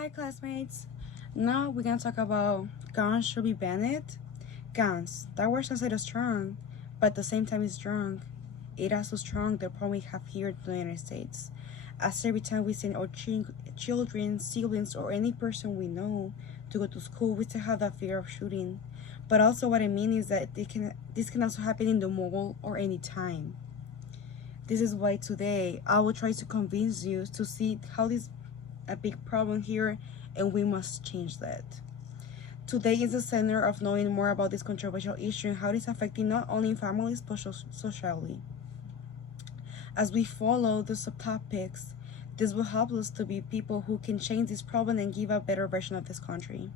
Hi classmates! Now we're gonna talk about guns should be banned. Guns. That word sounds like strong, but at the same time it's strong. It is so strong the problem we have here in the United States. As every time we send our children, siblings, or any person we know to go to school, we still have that fear of shooting. But also what I mean is that this can also happen in the mall or any time. This is why today I will try to convince you to see how this a big problem here and we must change that. Today is the center of knowing more about this controversial issue and how it is affecting not only families but socially. As we follow the subtopics, this will help us to be people who can change this problem and give a better version of this country.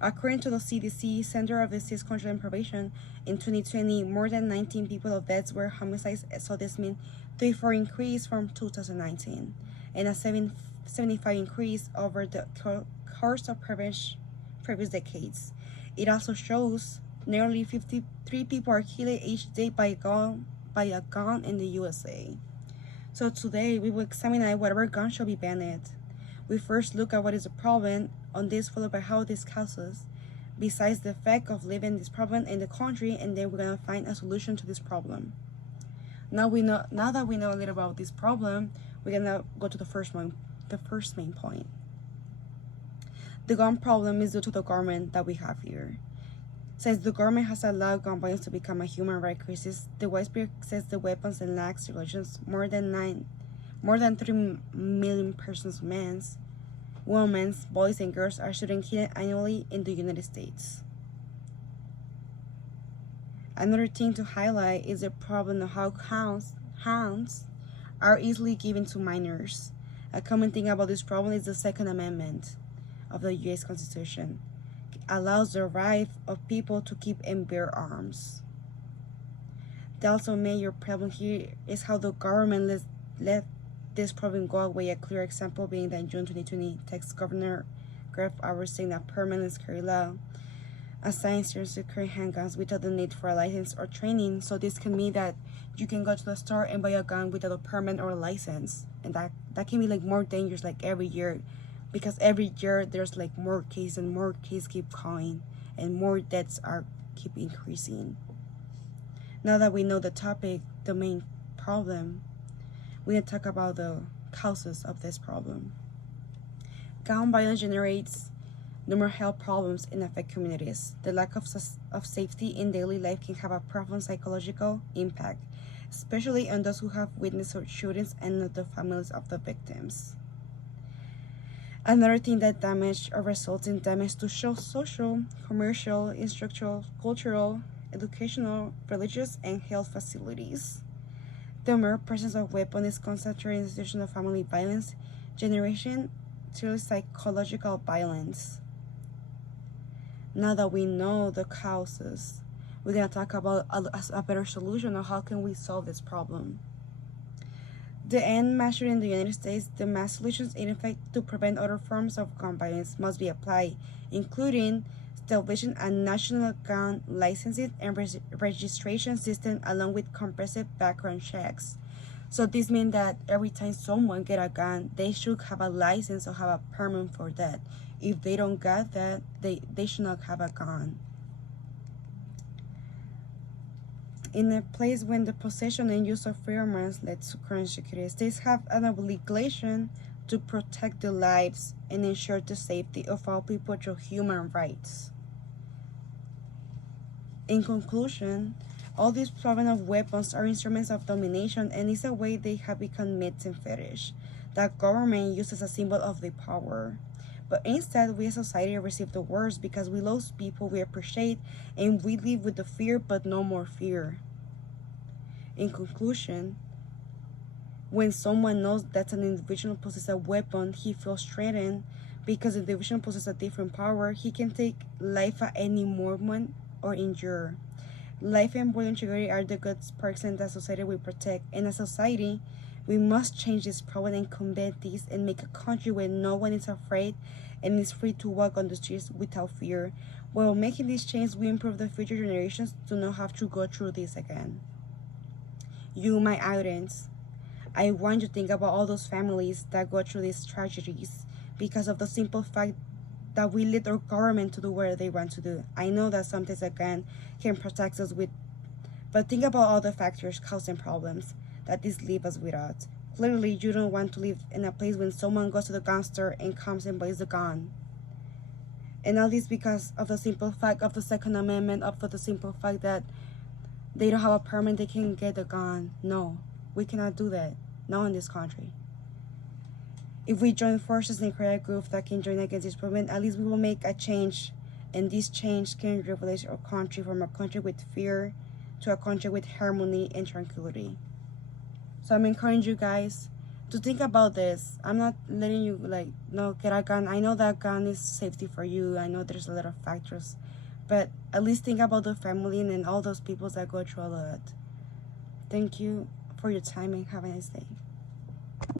According to the CDC, Center of Disease Control and Prevention, in 2020, more than 19 people of deaths were homicides, so this means 34 increase from 2019, and a 75 increase over the course of previous decades. It also shows nearly 53 people are killed each day by a gun in the USA. So today we will examine whatever gun should be banned. We first look at what is the problem on this, followed by how this causes, besides the effect of living this problem in the country, and then we're gonna find a solution to this problem. Now that we know a little about this problem, we're gonna go to the first main point. The gun problem is due to the government that we have here. Since the government has allowed gun violence to become a human rights crisis, the White Paper says the weapons and lax regulations more than 3 million persons, men, women, boys, and girls are shooting killed annually in the United States. Another thing to highlight is the problem of how hounds are easily given to minors. A common thing about this problem is the Second Amendment of the U.S. Constitution. It allows the right of people to keep and bear arms. The also major problem here is how the government let this problem go away. A clear example being that in June 2020, Texas Governor Greg Abbott signed a permanent carry law assigning students to carry handguns without the need for a license or training. So this can mean that you can go to the store and buy a gun without a permit or a license, and that can be like more dangerous like every year, because every year there's like more cases and more cases keep coming and more deaths are keep increasing. Now that we know the topic, the main problem, we need to talk about the causes of this problem. Gun violence generates numerous health problems and affect communities. The lack of safety in daily life can have a profound psychological impact, especially on those who have witnessed shootings and the families of the victims. Another thing that damage or results in damage to social, commercial, instructional, cultural, educational, religious, and health facilities. The mere presence of weapons is concentrated in institutional family violence, generation to psychological violence. Now that we know the causes, we're going to talk about a better solution of how can we solve this problem. The end measure in the United States, the mass solutions in effect to prevent other forms of gun violence must be applied, including establishing a national gun licensing and registration system along with comprehensive background checks. So this means that every time someone get a gun, they should have a license or have a permit for that. If they don't get that, they should not have a gun. In a place when the possession and use of firearms leads to current security, states have an obligation to protect the lives and ensure the safety of all people through human rights. In conclusion, all these problems of weapons are instruments of domination, and it's a way they have become myths and fetish that government uses as a symbol of their power. But instead, we as society receive the worst because we lose people we appreciate and we live with the fear but no more fear. In conclusion, when someone knows that an individual possesses a weapon, he feels threatened because the individual possesses a different power. He can take life at any moment or injure. Life and body integrity are the good sparks in that society we protect. In a society, we must change this problem and combat this and make a country where no one is afraid and is free to walk on the streets without fear. While making this change, we improve the future generations to not have to go through this again. You, my audience, I want you to think about all those families that go through these tragedies because of the simple fact that we let our government to do what they want to do. I know that sometimes a gun can protect us with, but think about all the factors causing problems that this leave us without. Clearly, you don't want to live in a place when someone goes to the gun store and comes and buys the gun. And all this because of the simple fact of the Second Amendment, of the simple fact that they don't have a permit, they can get a gun. No, we cannot do that. Not in this country. If we join forces and create a group that can join against this problem, at least we will make a change. And this change can replace our country from a country with fear to a country with harmony and tranquility. So I'm encouraging you guys to think about this. I'm not letting you no, get a gun. I know that gun is safety for you. I know there's a lot of factors, but at least think about the family and all those people that go through a lot. Thank you for your time and have a nice day.